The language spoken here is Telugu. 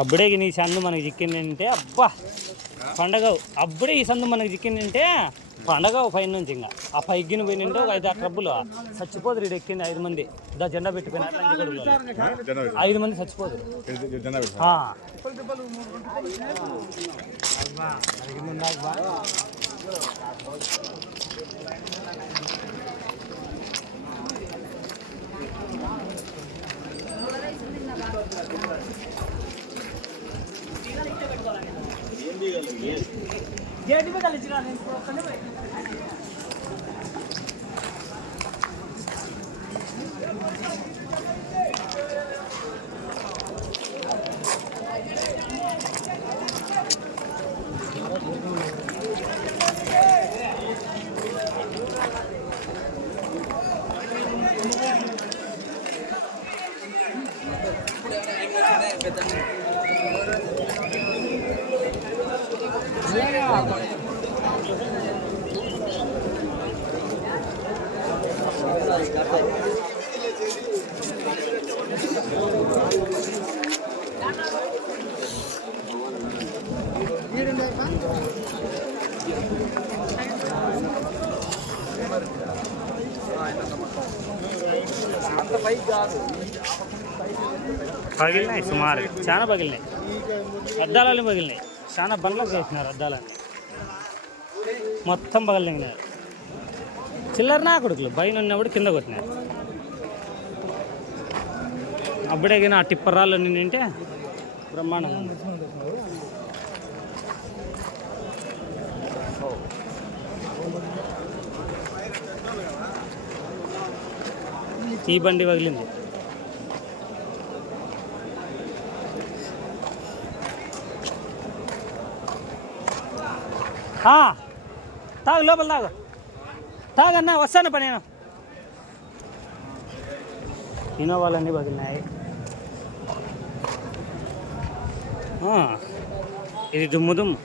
అప్పుడే నీ సందు మనకి చిక్కిందంటే అబ్బా పండగ. అప్పుడే ఈ సందు మనకి చిక్కిందంటే పండగ పైన నుంచి ఇంకా ఆ పైకిన పోయినంటే ఒక 5-6 ట్రబ్బులు చచ్చిపోదు. రీడు ఎక్కింది 5 మంది జెండా పెట్టిపోయిన 5 మంది చచ్చిపోదు. పగిలినాయి సుమారు, చాలా పగిలినాయి. అద్దాలని పగిలినాయి, చాలా బండ్లకు వేసినారు అద్దాలన్నీ, మొత్తం పగిలినారు. చిల్లర నా కొడుకులు పైన ఉన్నప్పుడు కింద కొట్టినారు. అప్పుడే కానీ ఆ టిప్పరాళ్ళు నింటే బ్రహ్మాండంగా ఉంది. ఈ బండి పగిలింది. తాగు, లోపల తాగు, తాగన్నా వస్తాను పని. నేను ఇన్నోవాలన్నీ పగిలినాయి. ఇది దుమ్ము దుమ్ము.